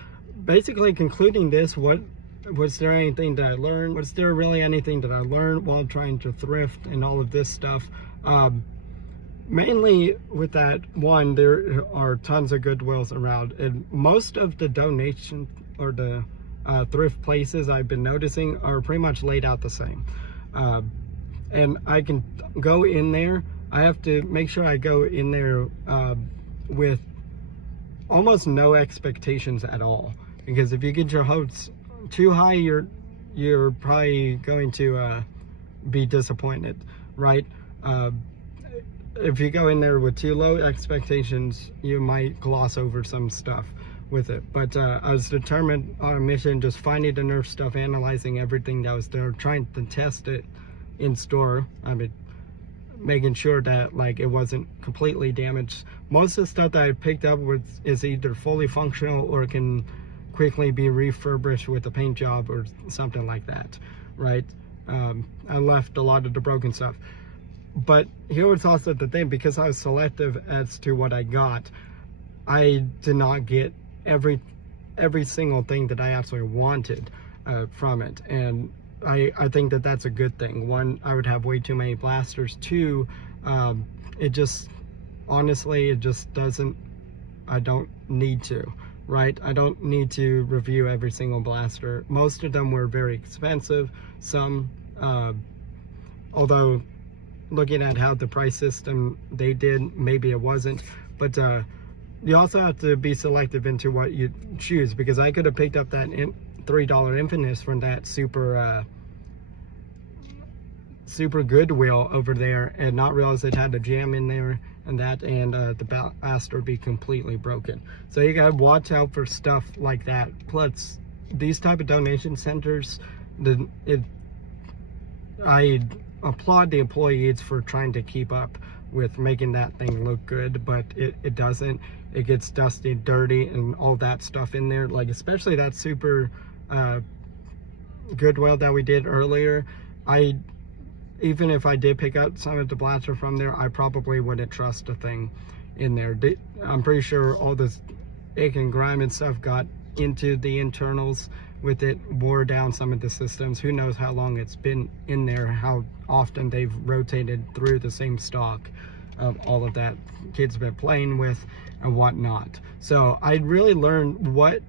Basically concluding this, was there anything that I learned? Was there really anything that I learned while trying to thrift and all of this stuff? Mainly with that one, there are tons of Goodwills around, and most of the donation or the thrift places I've been noticing are pretty much laid out the same. And I can go in there. I have to make sure I go in there with almost no expectations at all, because if you get your hopes too high, you're probably going to be disappointed, right? If you go in there with too low expectations, you might gloss over some stuff with it. But I was determined on a mission, just finding the Nerf stuff, analyzing everything that was there, trying to test it in store. I mean, making sure that like it wasn't completely damaged. Most of the stuff that I picked up is either fully functional or can quickly be refurbished with a paint job or something like that, right? I left a lot of the broken stuff. But here was also the thing, because I was selective as to what I got, I did not get every single thing that I actually wanted from it. And I think that that's a good thing. One, I would have way too many blasters. Two, it just, honestly, it just doesn't, I don't need to, right? I don't need to review every single blaster. Most of them were very expensive. Some, although looking at how the price system they did, maybe it wasn't. But you also have to be selective into what you choose, because I could have picked up that $3 Infinite from that super Goodwill over there and not realize it had a jam in there and the blaster would be completely broken. So you gotta watch out for stuff like that. Plus, these type of donation centers, I applaud the employees for trying to keep up with making that thing look good, but it doesn't. It gets dusty, dirty, and all that stuff in there. Like, especially that super Goodwill that we did earlier. Even if I did pick up some of the blaster from there, I probably wouldn't trust a thing in there. I'm pretty sure all this ink and grime and stuff got into the internals with it, wore down some of the systems. Who knows how long it's been in there, how often they've rotated through the same stock of all of that kids been playing with and whatnot. So I really learned what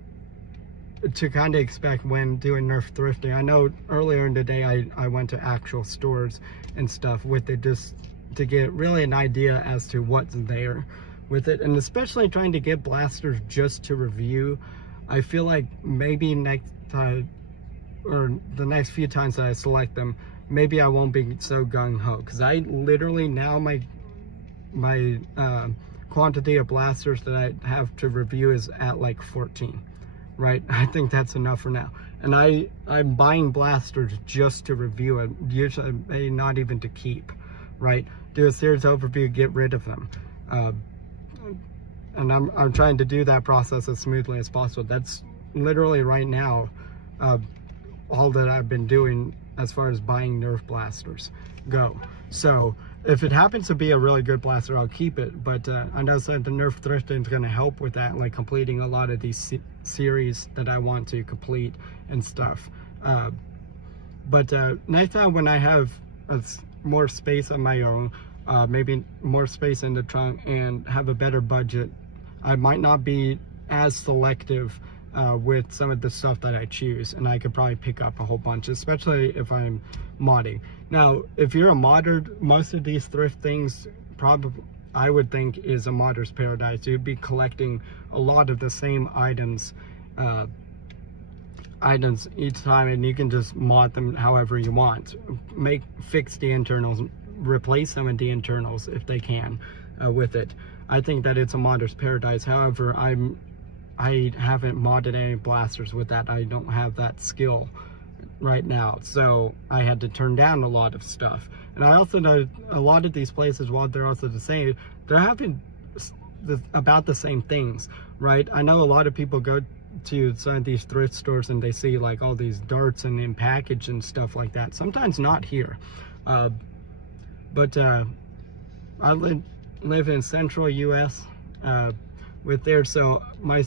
to kind of expect when doing Nerf thrifting. I know earlier in the day I went to actual stores and stuff with it, just to get really an idea as to what's there with it, and especially trying to get blasters just to review. I feel like maybe next time, or the next few times that I select them, maybe I won't be so gung-ho, because I literally now my quantity of blasters that I have to review is at like 14, right? I think that's enough for now. And I'm buying blasters just to review it, usually not even to keep, right? Do a series overview, get rid of them. And I'm trying to do that process as smoothly as possible. That's literally right now all that I've been doing as far as buying Nerf blasters go. So if it happens to be a really good blaster, I'll keep it. But I know that the Nerf Thrifting is going to help with that, like completing a lot of these series that I want to complete and stuff. But next time when I have more space on my own, maybe more space in the trunk and have a better budget, I might not be as selective with some of the stuff that I choose, and I could probably pick up a whole bunch, especially if I'm modding. Now, if you're a modder, most of these thrift things probably, I would think, is a modder's paradise. You'd be collecting a lot of the same items each time, and you can just mod them however you want. Fix the internals, replace some of the internals if they can with it. I think that it's a modder's paradise. However, I haven't modded any blasters with that. I don't have that skill right now, so I had to turn down a lot of stuff. And I also know a lot of these places, while they're also the same, they're having about the same things, right? I know a lot of people go to some of these thrift stores and they see like all these darts and in package and stuff like that. Sometimes not here, but I live in central US with there, so my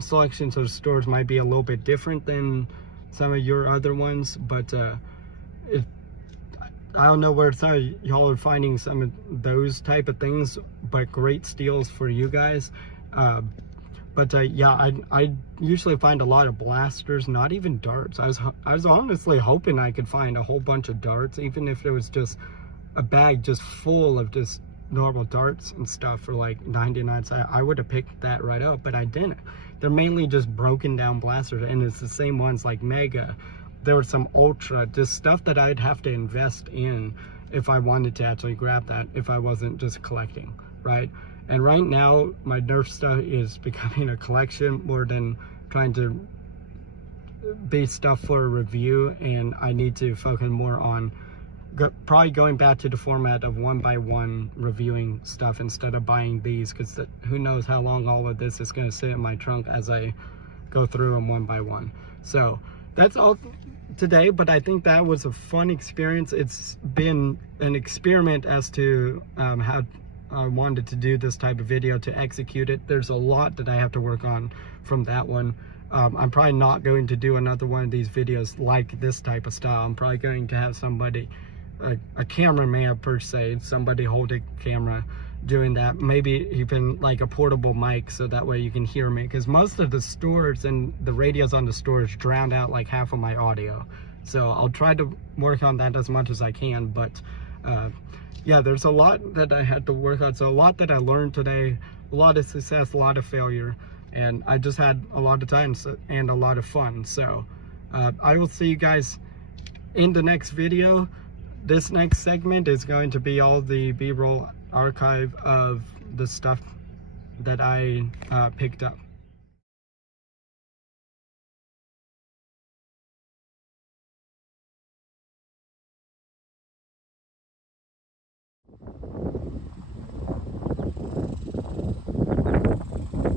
selections of stores might be a little bit different than some of your other ones. But I don't know where some of y'all are finding some of those type of things, but great steals for you guys. Yeah, I usually find a lot of blasters, not even darts. I was honestly hoping I could find a whole bunch of darts, even if it was just a bag just full of just normal darts and stuff for like 99 cents. I would have picked that right up, but I didn't. They're mainly just broken down blasters, and it's the same ones like Mega. There was some Ultra, just stuff that I'd have to invest in if I wanted to actually grab that, if I wasn't just collecting, right? And right now, my Nerf stuff is becoming a collection more than trying to be stuff for a review, and I need to focus more on probably going back to the format of 1x1 reviewing stuff instead of buying these, because who knows how long all of this is going to sit in my trunk as I go through them 1x1. So that's all today, but I think that was a fun experience. It's been an experiment as to how I wanted to do this type of video, to execute it. There's a lot that I have to work on from that one. I'm probably not going to do another one of these videos like this type of style. I'm probably going to have somebody, a cameraman per se, somebody holding camera doing that, maybe even like a portable mic, so that way you can hear me, because most of the stores and the radios on the stores drown out like half of my audio. So I'll try to work on that as much as I can. But yeah, there's a lot that I had to work on. So a lot that I learned today, a lot of success, a lot of failure, and I just had a lot of time and a lot of fun. So I will see you guys in the next video. This next segment is going to be all the B-roll archive of the stuff that I picked up.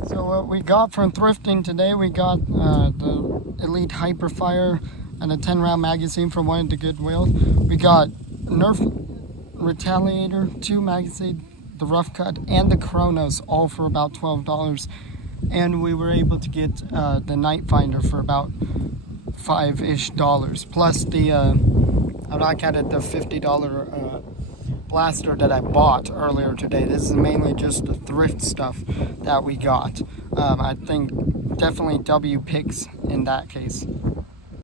So what we got from thrifting today, we got the Elite Hyperfire and a 10-round magazine from one of the Goodwill. We got Nerf Retaliator, 2 magazine, the Rough Cut, and the Chronos, all for about $12. And we were able to get the Night Finder for about $5-ish, plus the, I'm not counting the $50 blaster that I bought earlier today. This is mainly just the thrift stuff that we got. I think definitely W picks in that case.